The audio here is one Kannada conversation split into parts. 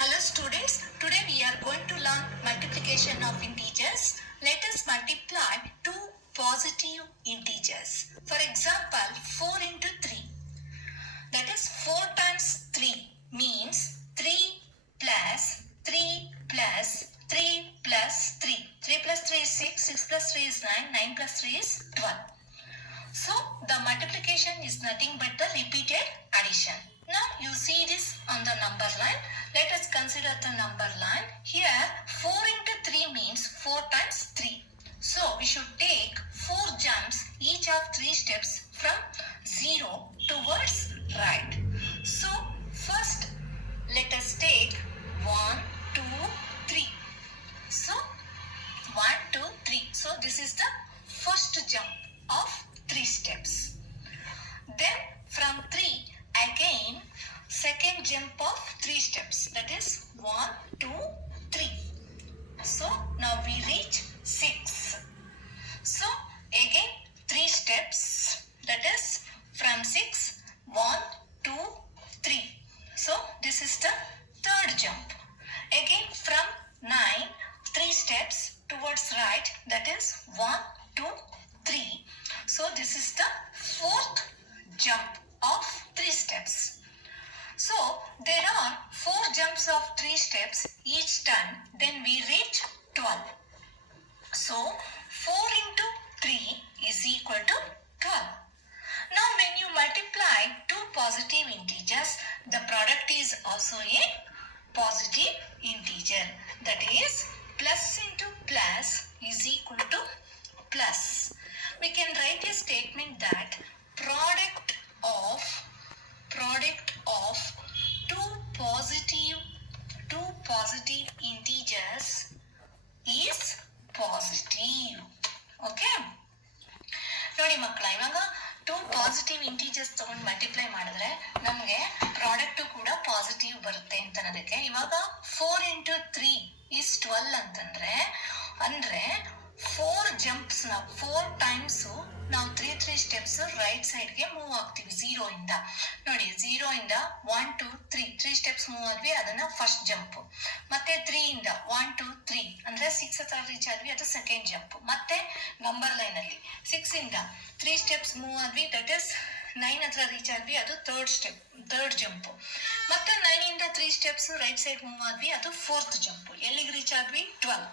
Hello students, today we are going to learn multiplication of integers. Let us multiply two positive integers. For example, 4 into 3. That is 4 times 3 means 3 plus 3 plus 3 plus 3. 3 plus 3 is 6, 6 plus 3 is 9, 9 plus 3 is 12. So the multiplication is nothing but the repeated addition. Now you see this on the number line. Let us consider the number line. Here 4 into 3 means 4 times 3. So we should take 4 jumps, each of 3 steps from 0 towards right. So first let us take 1, 2, 3. So 1, 2, 3. So this is the first jump of 3 steps. Then from 3 again second jump of 3 steps, that is 1, 2, 3. So now we reach 6. So again 3 steps, that is from 6, 1, 2, 3. So this is the third jump. Again from 9, 3 steps towards right, that is 1, 2, 3. So this is the fourth jump of 3 steps. So there are 4 jumps of 3 steps each time, then we reach 12. So 4 into 3 is equal to 12. Now when you multiply two positive integers, the product is also a positive integer. That is plus into plus is equal to plus. We can write a statement that product of two positive integers is positive. Okay? ನೋಡಿ ಮಕ್ಕಳ, ಇವಾಗ ಟೂ ಪಾಸಿಟಿವ್ ಇಂಟೀಜರ್ಸ್ ತಗೊಂಡು ಮಲ್ಟಿಪ್ಲೈ ಮಾಡಿದ್ರೆ ನಮಗೆ ಪ್ರಾಡಕ್ಟ್ ಕೂಡ ಪಾಸಿಟಿವ್ ಬರುತ್ತೆ ಅಂತ ಅನ್ನೋದಕ್ಕೆ. ಇವಾಗ 4 into 3 is 12 ಅಂತಂದ್ರೆ 4 ಜಂಪ್ಸ್, 4 ಟೈಮ್ಸ್ ನಾವು 3 ಸ್ಟೆಪ್ಸ್ ರೈಟ್ ಸೈಡ್ಗೆ ಮೂವ್ ಆಗ್ತೀವಿ 0 ಇಂದ. ನೋಡಿ 0 ಇಂದ 1, 2, 3 ಸ್ಟೆಪ್ಸ್ ಮೂವ್ ಆದ್ವಿ, ಅದನ್ನ ಫಸ್ಟ್ ಜಂಪ್. ಮತ್ತೆ 3 ಇಂದ 1, 2, 3 ಅಂದ್ರೆ 6 ಹತ್ರ ರೀಚ್ ಆದ್ವಿ, ಅದು ಸೆಕೆಂಡ್ ಜಂಪ್. ಮತ್ತೆ ನಂಬರ್ ಲೈನ್ ಅಲ್ಲಿ 6 ಇಂದ 3 ಸ್ಟೆಪ್ಸ್ ಮೂವ್ ಆದ್ವಿ, ದಟ್ ಇಸ್ 9 ಹತ್ರ ರೀಚ್ ಆದ್ವಿ, ಅದು ಥರ್ಡ್ ಜಂಪ್. ಮತ್ತೆ 9 ಇಂದ 3 ಸ್ಟೆಪ್ಸ್ ರೈಟ್ ಸೈಡ್ ಮೂವ್ ಆದ್ವಿ, ಅದು ಫೋರ್ತ್ ಜಂಪ್. ಎಲ್ಲಿಗೆ ರೀಚ್ ಆದ್ವಿ? 12.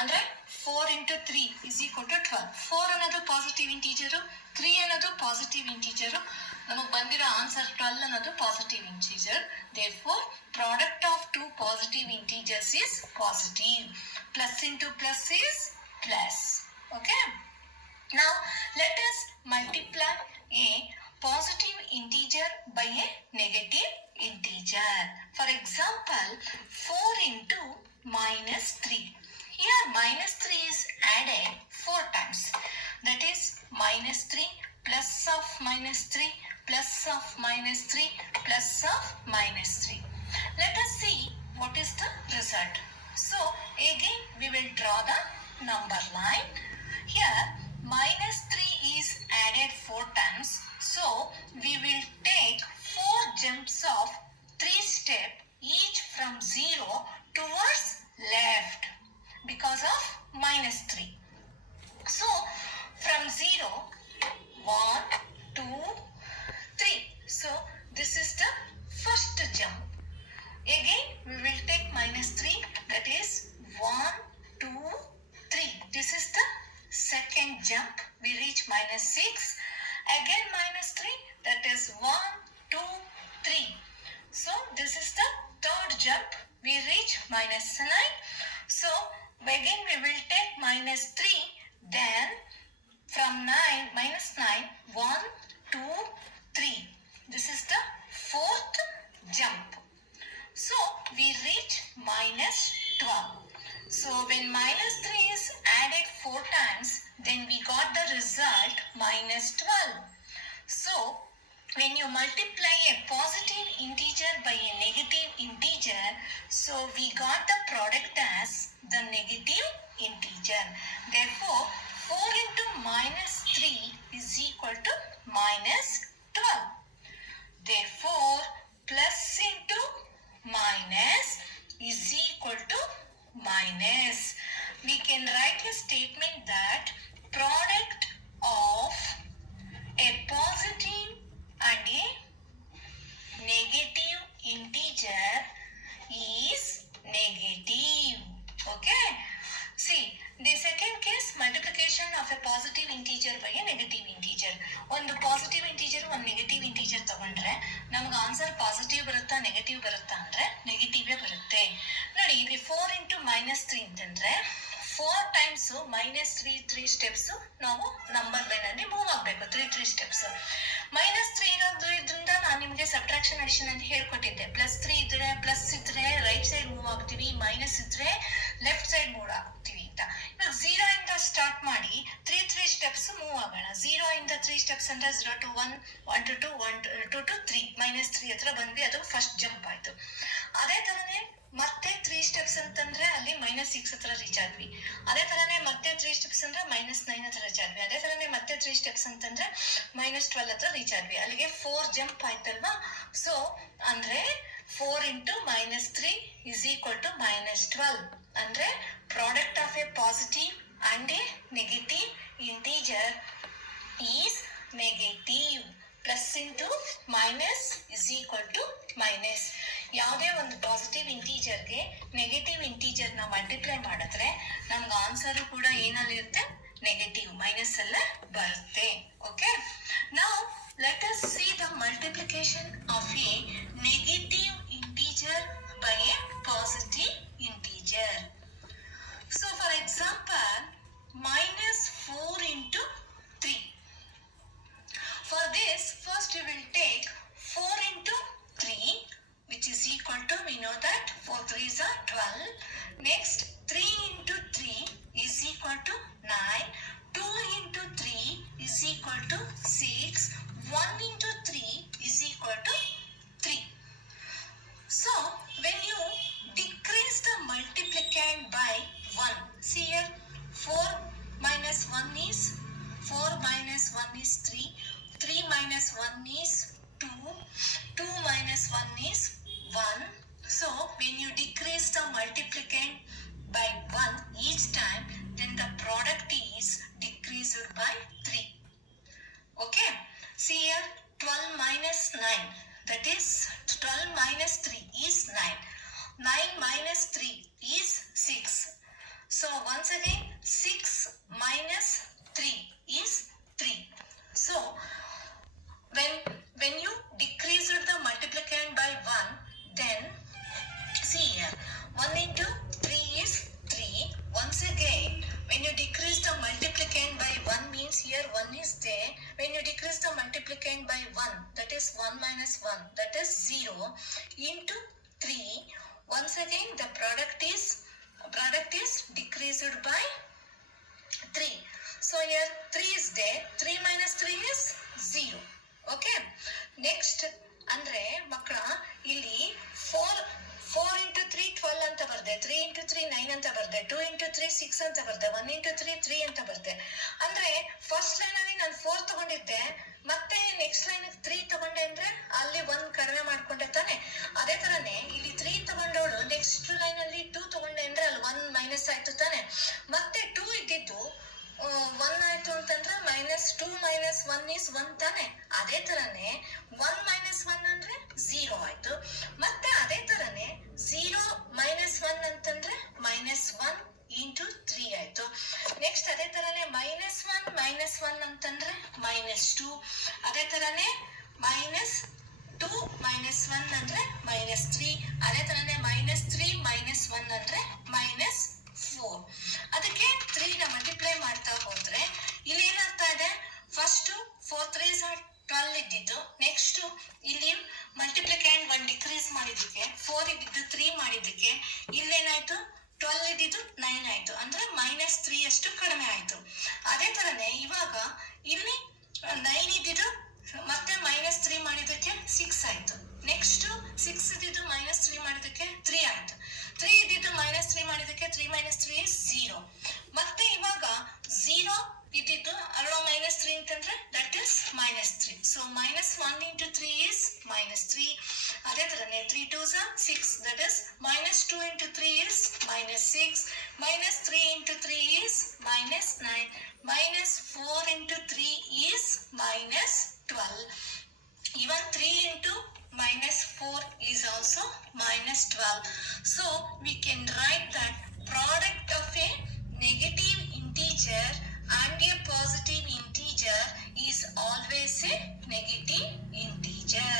ಅಂದ್ರೆ 4 into 3 is equal to 12. 4 ಅನ್ನೋದು ಪಾಸಿಟಿವ್ ಇಂಟೀಜರು, 3 ಅನ್ನೋದು ಪಾಸಿಟಿವ್ ಇಂಟೀಜರು. ನಮಗೆ ಬಂದಿರೋ ಆನ್ಸರ್ 12 ಅನ್ನೋದು positive integer. Therefore, product of two positive integers is positive. Plus into plus is plus. Okay? Now, let us multiply a positive integer by a negative integer. For example, 4 into minus 3. Here minus 3 is added 4 times. That is minus 3 plus of minus 3 plus of minus 3 plus of minus 3. Let us see what is the result. So again we will draw the number line. Here minus 3 is added 4 times. So we will take 4 jumps of 3 steps each from 0 towards left because of minus 3. So from 0, 1, 2, 3. So this is the first jump. Again we will take minus 3, that is 1, 2, 3. This is the second jump. We reach minus 6. Again minus 3, that is 1, 2, 3. So this is the third jump. We reach minus 9. So again we will take minus 3, then from 9, minus 9, 1, 2, 3. This is the fourth jump. So we reach minus 12. So when minus 3 is added 4 times, then we got the result minus 12. So when you multiply a positive integer by a negative integer, so we got the product as the negative integer. Therefore, 4 into minus 3 is equal to minus 12. Therefore, plus into minus minus. We can write a statement that product of a positive and a negative integer is negative. Okay, see the second case, multiplication of a positive integer by a negative integer. ಒಂದು ಪಾಸಿಟಿವ್ ಇಂಟೀಜರ್ ಒಂದು ನೆಗೆಟಿವ್ ಇಂಟೀಜರ್ ತಗೊಂಡ್ರೆ ನಮ್ಗೆ ಆನ್ಸರ್ ಪಾಸಿಟಿವ್ ಬರುತ್ತಾ ನೆಗೆಟಿವ್ ಬರುತ್ತಾ ಅಂದ್ರೆ ನೆಗೆಟಿವೇ ಬರುತ್ತೆ. ನೋಡಿ ಇಲ್ಲಿ 4 into -3 ಅಂತಂದ್ರೆ 4 times -3 ಸ್ಟೆಪ್ಸ್ ನಾವು ನಂಬರ್ ಲೈನ್ ಅಲ್ಲಿ ಮೂವ್ ಆಗಬೇಕು. 3 ಸ್ಟೆಪ್ಸ್. -3 ಇರೋದ್ರಿಂದ ನಾನು ನಿಮಗೆ ಸಬ್ಟ್ರಾಕ್ಷನ್ ಅಡಿಷನ್ ಅಂತ ಹೇಳ್ಕೊಟ್ಟಿದ್ದೆ. +3 ಇದ್ರೆ ಪ್ಲಸ್ ಇದ್ರೆ ರೈಟ್ ಸೈಡ್ ಮೂವ್ ಆಗ್ತೀವಿ, ಮೈನಸ್ ಇದ್ರೆ ಲೆಫ್ಟ್ ಸೈಡ್ ಮೂವ್ ಆಗ್ತೀವಿ ಅಂತ. ಇವಾಗ 0 ಇಂದ ಸ್ಟಾರ್ಟ್ ಮಾಡಿ 3 ಸ್ಟೆಪ್ಸ್ ಮೂವ್ ಆಗೋಣ. 0 ಇಂದ 3 ಸ್ಟೆಪ್ಸ್ ಅಂದ್ರೆ 0 to 1, 1 to 2, 1 to 2, 3 -3 ಹತ್ರ ಬಂದ್ವಿ. ಅದು ಫಸ್ಟ್ ಜಂಪ್ ಆಯ್ತು. ಅದೇ ತರನೇ ಮತ್ತೆ 3 ಸ್ಟೆಪ್ಸ್ ಅಂತಂದ್ರೆ ಅಲ್ಲಿ -6 ಹತ್ರ ರೀಚ್ ಆದ್ವಿ. ಅದೇ ತರನೇ ಮತ್ತೆ 3 ಸ್ಟೆಪ್ಸ್ ಅಂದ್ರೆ -9 ಹತ್ರ ರೀಚ್ ಆದ್ವಿ. ಅದೇ ತರನೇ ಮತ್ತೆ 3 ಸ್ಟೆಪ್ಸ್ ಅಂತಂದ್ರೆ -12 ಹತ್ರ ರೀಚ್ ಆದ್ವಿ. ಅಲ್ಲಿಗೆ 4 ಜಂಪ್ ಆಯ್ತಲ್ವಾ. ಸೊ ಅಂದ್ರೆ 4 into -3 is equal to -12. ಅಂದ್ರೆ product of a positive and a negative integer is negative. Plus into minus is equal to minus. ಯಾವುದೇ ಒಂದು ಪಾಸಿಟಿವ್ ಇಂಟೀಜರ್ಗೆ ನೆಗೆಟಿವ್ ಇಂಟೀಜರ್ನ ಮಲ್ಟಿಪ್ಲೈ ಮಾಡಿದ್ರೆ ನಮ್ಗೆ ಆನ್ಸರು ಕೂಡ ಏನಲ್ಲಿರುತ್ತೆ, ನೆಗೆಟಿವ್ ಮೈನಸ್ ಅಲ್ಲೇ ಬರುತ್ತೆ. ಓಕೆ, ನಾವು let us see the multiplication of A negative integer by a positive integer. So for example, -4 into 3. For this, first we will take 4 into 3, which is equal to, we know that 4 3s are 12. Next, 3 into 3 is equal to 9. 2 into 3 is equal to 6. 1 into 3 is equal to 3. So, when you decrease the multiplicand by 1, see here, 4 minus 1 is 4 minus 1 is 3, 3 minus 1 is 2, 2 minus 1 is 1. So, when you decrease the multiplicand by 1 each time, then the product is decreased by 3. Okay, see here, 12 minus 9. That is 12 minus 3 is 9. 9 minus 3 is 6. So once again 6 minus 3 is 3. So when you decrease the multiplicand by 1, then see here 1 into 3 is 3. Once again when you decrease the multiplicand by 1 means here 1 is there. When you decrease the multiplicand by 1, that is 1 minus 1, that is 0 into 3. Once again the product is decreased by 3. So here 3 is there. 3 minus 3 is 0. Okay. Next ಅಂದ್ರೆ ಮಕ್ಕಳ ಇಲ್ಲಿ 4 into 3 12 ಅಂತ ಬರ್ದೆ, 3 into 3 9 ಅಂತ ಬರ್ದೆ, 2 into 3 6 ಅಂತ ಬರ್ದೆ, 1 into 3 3 ಅಂತ ಬರ್ದೆ. ಅಂದ್ರೆ ಫಸ್ಟ್ ಲೈನ್ ಅಲ್ಲಿ ನಾನು 4 ತಗೊಂಡಿದ್ದೆ, ಮತ್ತೆ ನೆಕ್ಸ್ಟ್ ಲೈನ್ 3 ತಗೊಂಡೆ ಅಂದ್ರೆ ಅಲ್ಲಿ 1 ಕಡಿಮೆ ಮಾಡ್ಕೊಂಡೆ ತಾನೆ. ಅದೇ ತರನೇ ಇಲ್ಲಿ 3 ತಗೊಂಡವಳು ನೆಕ್ಸ್ಟ್ ಲೈನ್ ಅಲ್ಲಿ 2 ತಗೊಂಡೆ ಅಂದ್ರೆ ಅಲ್ಲಿ 1 ಮೈನಸ್ ಆಯ್ತು ತಾನೆ. ಮತ್ತೆ 2 ಇದ್ದಿದ್ದು 1 ಆಯ್ತು ಅಂತಂದ್ರೆ -2 minus 1 is 1 ತಾನೆ. ಅದೇ ತರನೇ 1 minus 1 ಅಂದ್ರೆ 0 ಆಯ್ತು. ಮತ್ತೆ ಅದೇ ತರನೇ 0 minus 1 ಅಂತಂದ್ರೆ -1 into 3 ಆಯ್ತು. ನೆಕ್ಸ್ಟ್ ಅದೇ ತರನೇ -1 minus 1 ಅಂತಂದ್ರೆ -2. ಅದೇ ತರನೇ -2 minus 1 ಅಂದ್ರೆ -3. ಅದೇ ತರನೇ -3 minus 1 ಅಂದ್ರೆ -4. ಅದಕ್ಕೆ 3 ನ ಮಲ್ಟಿಪ್ಲೈ ಮಾಡ್ತಾ ಹೋದ್ರೆ ಇಲ್ಲಿ ಏನಾಗ್ತಾ ಇದೆ, ಫಸ್ಟ್ 4 3s are 12 ಇದ್ದಿದ್ದು, ನೆಕ್ಸ್ಟ್ ಇಲ್ಲಿ ಮಲ್ಟಿಪ್ಲಿಕ್ಯಾಂಡ್ 1 ಡಿಕ್ರೀಸ್ ಮಾಡಿದ್ದಕ್ಕೆ 4 ಇದ್ದಿದ್ದು 3 ಮಾಡಿದ್ದಕ್ಕೆ ಇಲ್ಲೇನಾಯ್ತು 12 ಇದ್ದಿದ್ದು 9 ಆಯ್ತು. ಅಂದ್ರೆ -3 ಅಷ್ಟು ಕಡಿಮೆ ಆಯ್ತು. ಅದೇ ತರನೇ ಇವಾಗ ಇಲ್ಲಿ 9 ಇದ್ದಿದ್ದು ಮತ್ತೆ -3 ಮಾಡಿದ್ದಕ್ಕೆ 6 ಆಯ್ತು. ನೆಕ್ಸ್ಟ್ 6 ಇದ್ದಿದ್ದು -3 ಮಾಡಿದ್ದಕ್ಕೆ 3 ಆಯ್ತು. 3 ಇದ್ದಿದ್ದು -3 ಮಾಡಿದ್ದಕ್ಕೆ 3 minus 3 is 0. ಮತ್ತೆ ಇವಾಗ 0 ಇದ್ದಿದ್ದು ಅಲ್ವಾ -3 ಅಂತಂದ್ರೆ that is -3. So -1 into 3 is -3. ಅದೇ ತರನೇ 3 2s are 6, that is -2 into 3 is -4. minus 6. Minus 3 into 3 is minus 9. Minus 4 into 3 is minus 12. Even 3 into minus 4 is also minus 12. So we can write that product of a negative integer and a positive integer is always a negative integer.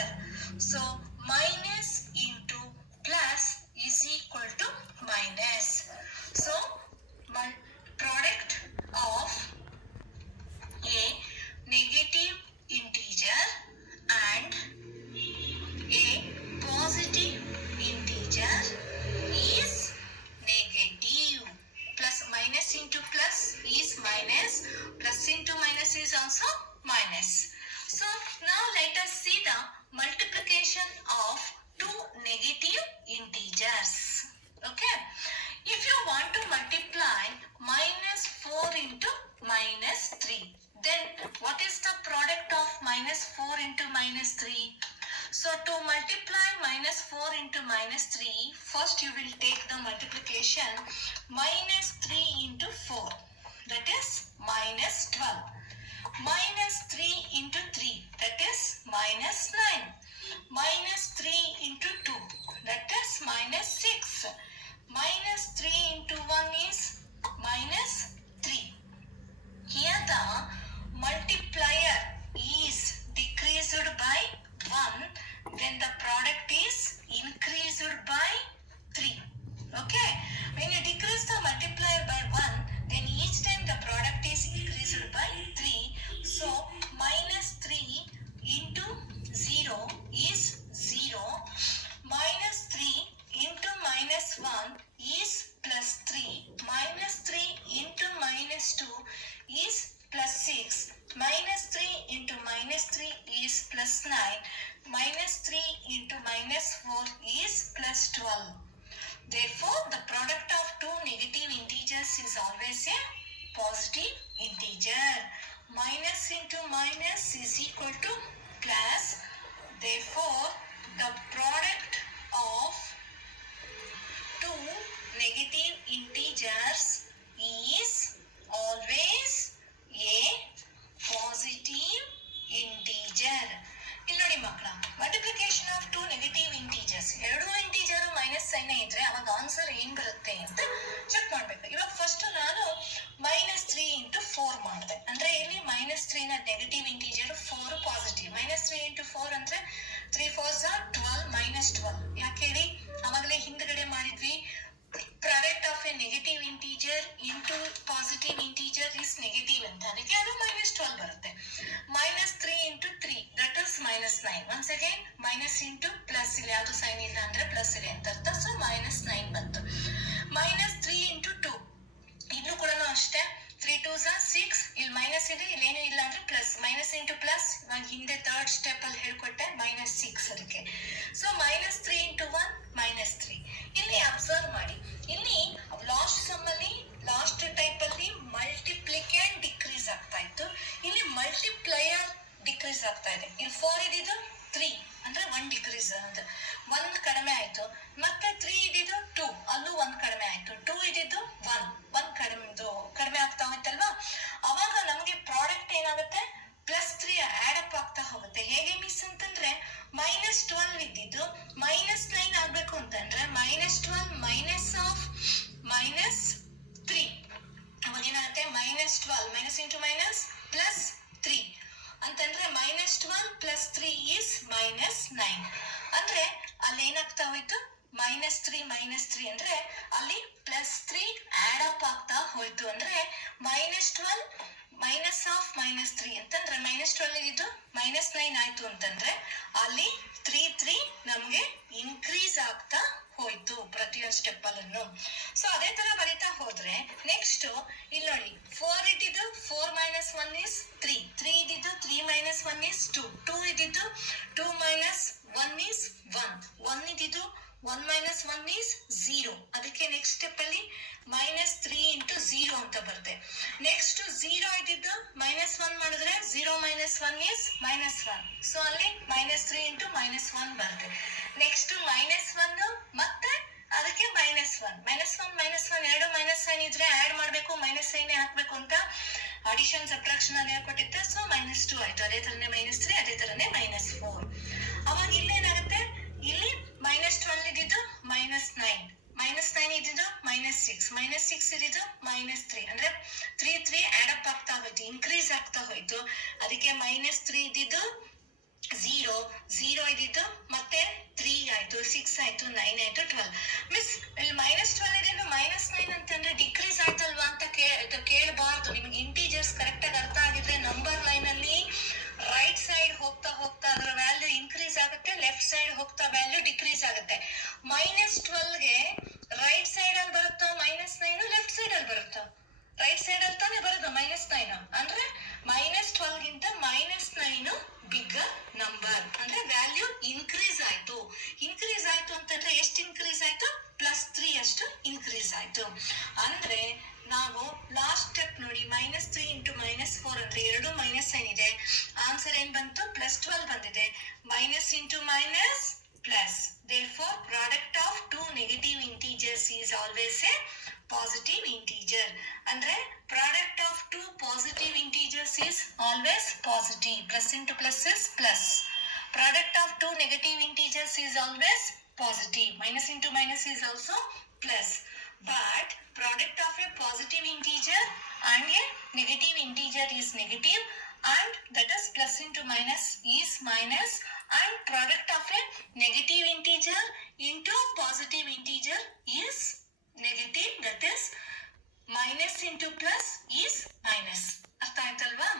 So minus into plus is equal to minus. So product of a negative integer and a positive integer is negative. Plus minus into plus is minus. Plus into minus is also minus. So now let us see the multiplication of two negative integers. Okay. If you want to multiply minus 4 into minus 3, then what is the product of minus 4 into minus 3? So to multiply minus 4 into minus 3, first you will take the multiplication minus 3 into 4, that is minus 12. Minus 3 into 3, that is minus 9. Minus 3 into 2, that is minus 6. Minus 3 into 1 is minus 3. Here the multiplier is decreased by 1, then the product is increased by 3. Okay. When you decrease the multiplier by 1, then each time the product is increased by 3. So minus 3 into 0 is 0. Minus 3 into minus 1 is plus 3. Minus 3 into minus 2 is plus 6. Minus 3 into minus 3 is plus 9. Minus 3 into minus 4 is plus 12. Therefore, the product of two negative integers is always a positive integer. Minus into minus is equal to plus. Therefore, the product of two negative integers is always a positive integer. ಇಲ್ಲಿ ನೋಡಿ ಮಕ್ಕಳ, multiplication of two negative integers, ಎರಡು ಇಂಟೀಜರ್ ಮೈನಸ್ ಸೈನ್ ಇದ್ರೆ ಅವಾಗ ಆನ್ಸರ್ ಏನ್ ಬರುತ್ತೆ ಅಂತ ಚೆಕ್ ಮಾಡ್ಬೇಕು. ಇವಾಗ ಫಸ್ಟ್ ನಾನು minus 3 into 4 ಮಾಡಿದೆ, ಅಂದ್ರೆ ಇಲ್ಲಿ minus 3 ನ negative integer, 4 positive. minus 3 into 4 ಅಂದ್ರೆ 3 4s are 12 minus 12. ಯಾಕೆ ಹೇಳಿ, ಅವಾಗಲೇ ಹಿಂದ್ಗಡೆ ಮಾಡಿದ್ವಿ product of a negative integer into positive integer is negative ಅಂತ, ಅದಕ್ಕೆ ಅದು minus 12 ಬರುತ್ತೆ. minus 3 into 3, that is minus 9. once again minus into plus, ಇಲ್ಲಿ ಯಾವುದು ಸೈನ್ ಇಲ್ಲ ಅಂದ್ರೆ ಪ್ಲಸ್ ಇದೆ ಅಂತ ಅರ್ಥ. ಸೊ minus 9 ಬಂತು. minus 3 into 2, ಇಲ್ಲೂ ಕೂಡ ಅಷ್ಟೇ, 3 2s are 6. ಇಲ್ಲಿ ಮೈನಸ್ ಇದೆ, ಇಲ್ಲೇನು ಇಲ್ಲ ಅಂದ್ರೆ ಪ್ಲಸ್. ಮೈನಸ್ ಇಂಟು ಪ್ಲಸ್, ಇವಾಗ ಹಿಂದೆ ಥರ್ಡ್ ಸ್ಟೆಪ್ ಅಲ್ಲಿ ಹೇಳ್ಕೊಟ್ಟೆ, minus 6 ಅದಕ್ಕೆ. So minus 3 into 1 minus 3. ಇಲ್ಲಿ ಅಬ್ಸರ್ವ್ ಮಾಡಿ, ಇಲ್ಲಿ ಲಾಸ್ಟ್ ಸಮ್ ಅಲ್ಲಿ ಲಾಸ್ಟ್ ಟೈಪ್ ಅಲ್ಲಿ ಮಲ್ಟಿಪ್ಲಿಕೆಂಡ್ ಡಿಕ್ರೀಸ್ ಆಗ್ತಾ ಇತ್ತು, ಇಲ್ಲಿ ಮಲ್ಟಿಪ್ಲೈಯರ್ ಡಿಕ್ರೀಸ್ ಆಗ್ತಾ ಇದೆ. ಇಲ್ಲಿ 4 ಇದ್ದಿದ್ದು 3 ಅಂದ್ರೆ 1 ಡಿಕ್ರೀಸ್ ಅಂತ, 1 ಕಡಿಮೆ ಆಯ್ತು. ಮತ್ತೆ 3 ಇದ್ದಿದ್ದು 2, ಅಲ್ಲೂ 1 ಕಡಿಮೆ ಆಯ್ತು. 2 ಇದ್ದಿದ್ದು 1 ಕಡಿಮೆ ಆಗ್ತಾ ಹೋಯ್ತಲ್ವಾ. ಅವಾಗ ನಮಗೆ ಪ್ರಾಡಕ್ಟ್ ಏನಾಗುತ್ತೆ, ಪ್ಲಸ್ 3 ಆಡ್ ಅಪ್ ಆಗ್ತಾ ಹೋಗುತ್ತೆ. ಹೇಗೆ ಮಿಸ್ ಅಂತಂದ್ರೆ minus 12 ಇದ್ದಿದ್ದು minus 9 ಆಗ್ಬೇಕು ಅಂತಂದ್ರೆ minus 12 minus of minus 3, ಅವಾಗ ಏನಾಗುತ್ತೆ minus 12 minus into minus plus 3 ಅಂತಂದ್ರೆ minus 12 plus 3 is minus 9. ಅಂದ್ರೆ ಅಲ್ಲಿ ಏನಾಗ್ತಾ ಹೋಯ್ತು, minus 3 ಅಂದ್ರೆ ಅಲ್ಲಿ plus 3 ಆಡ್ ಅಪ್ ಆಗ್ತಾ ಹೋಯ್ತು. ಅಂದ್ರೆ minus 12 minus of minus 3 ಅಂತಂದ್ರೆ minus 12 ಇದ್ದು minus 9 ಆಯ್ತು ಅಂತಂದ್ರೆ ಅಲ್ಲಿ 3 ನಮ್ಗೆ ಇನ್ಕ್ರೀಸ್ ಆಗ್ತಾ ಹೋಯ್ತು ಪ್ರತಿಯೊಂದು ಸ್ಟೆಪ್ ಅಲ್ಲೂ. ಸೊ ಅದೇ ತರ ಬರೀತಾ ಹೋದ್ರೆ ನೆಕ್ಸ್ಟ್ ಇಲ್ಲಿ ನೋಡಿ, 4 ಇದ್ದಿದ್ದು 4 minus 1 is 3. 3 ಇದ್ದಿದ್ದು 3 minus 1 is 2. 2 ಇದ್ದಿದ್ದು 2 minus 1 is 1. 1 ಇದ್ದಿದ್ದು 1 minus 1 is 0. ಅದಕ್ಕೆ ನೆಕ್ಸ್ಟ್ ಸ್ಟೆಪ್ ಅಲ್ಲಿ minus 3 into 0 ಅಂತ ಬರುತ್ತೆ. ನೆಕ್ಸ್ಟ್ 0 ಇದ್ದಿದ್ದು minus 1 ಮಾಡಿದ್ರೆ 0 minus 1 is minus 1. ಸೊ ಅಲ್ಲಿ minus 3 into minus 1 ಬರುತ್ತೆ. ನೆಕ್ಸ್ಟ್ minus 1 ಮತ್ತೆ ಅದಕ್ಕೆ minus 1. -1 ಎರಡು ಮೈನಸ್ ಸೈನ್ ಇದ್ರೆ ಆಡ್ ಮಾಡಬೇಕು, ಮೈನಸ್ ಸೈನ್ ಹಾಕ್ಬೇಕು ಅಂತ ಅಡಿಷನ್ ಸಬ್ಟ್ರಾಕ್ಷನ್ ಅಲ್ಲಿ ಹೇಳ್ಕೊಟ್ಟಿದ್ದೆ. ಸೊ -2 ಆಯ್ತು. ಅದೇ ತರನೇ -3, ಅದೇ ತರನೇ -4. ಅವಾಗ ಇಲ್ಲೇನಾಗುತ್ತೆ, ಇಲ್ಲಿ -12 ಇದ್ದಿದ್ದು -9, -9 ಇದ್ದಿದ್ದು -6, -6 ಇದ್ದಿದ್ದು -3, ಅಂದ್ರೆ 3 ಆಡ್ ಅಪ್ ಆಗ್ತಾ ಹೋಯ್ತು, ಇನ್ಕ್ರೀಸ್ ಆಗ್ತಾ ಹೋಯ್ತು. ಅದಕ್ಕೆ -3 ಇದ್ದಿದ್ದು 0 ಇದ್ದಿದ್ದು ಮತ್ತೆ 3 ಆಯ್ತು, 6 ಆಯ್ತು, 9 ಆಯ್ತು, 12. ಮಿಸ್ ಇಲ್ಲಿ -12 ಇದ್ದಿದ್ದು -9 ಅಂತಂದ್ರೆ ಡಿಕ್ರೀಸ್ ಆಯ್ತಲ್ವಾ ಅಂತ ಕೇಳಬಾರ್ದು. ನಿಮ್ಗೆ ಇಂಟೀಜರ್ಸ್ ಕರೆಕ್ಟ್ ಆಗಿ ಅರ್ಥ ಆಗಿದ್ರೆ ನಂಬರ್ ಲೈನ್ ಅಲ್ಲಿ ರೈಟ್ ಸೈಡ್ ಹೋಗ್ತಾ ಅದರ ವ್ಯಾಲ್ಯೂ ಇನ್ಕ್ರೀಸ್ ಆಗುತ್ತೆ, ಲೆಫ್ಟ್ ಸೈಡ್ ಹೋಗ್ತಾ ವ್ಯಾಲ್ಯೂ ಡಿಕ್ರೀಸ್ ಆಗುತ್ತೆ. -12ಗೆ ರೈಟ್ ಸೈಡ್ ಅಲ್ಲಿ ಬರುತ್ತೋ -9, ಲೆಫ್ಟ್ ಸೈಡ್ ಅಲ್ಲಿ ಬರುತ್ತೋ? ರೈಟ್ ಸೈಡ್ ಅಲ್ಲಿ ತಾನೇ ಬರೋದು -9. ಅಂದ್ರೆ -12ಗಿಂತ -9 ಬಿಗ್ಗರ್ ನಂಬರ್, ಅಂದ್ರೆ ವ್ಯಾಲ್ಯೂ ಇನ್ಕ್ರೀಸ್ ಆಯ್ತು. ಇನ್ಕ್ರೀಸ್ ಆಯ್ತು ಅಂತಂದ್ರೆ ಎಷ್ಟು ಇನ್ಕ್ರೀಸ್ ಆಯ್ತು? +3 ಅಷ್ಟು ಇನ್ಕ್ರೀಸ್ ಆಯ್ತು. ಅಂದ್ರೆ ನಾವು ಲಾಸ್ಟ್ ಸ್ಟೆಪ್ ನೋಡಿ, -3 × -4 ಅಂದ್ರೆ ಎರಡು ಮೈನಸ್ ಸೈನ್ ಇದೆ. ಆನ್ಸರ್ ಏನ್ ಬಂತು? +12 ಬಂದಿದೆ. Minus into minus plus. Therefore, product of two negative integers is always a positive integer. ಅಂದ್ರೆ product of two positive integers is always positive. Plus into plus is plus. Product of two negative integers is always positive. Minus into minus is also plus. But product of a positive integer and a negative integer is negative, and that is plus into minus is minus, and product of a negative integer into positive integer is negative, that is minus into plus is minus. ಅರ್ಥ ಆಯ್ತಲ್ವಾ?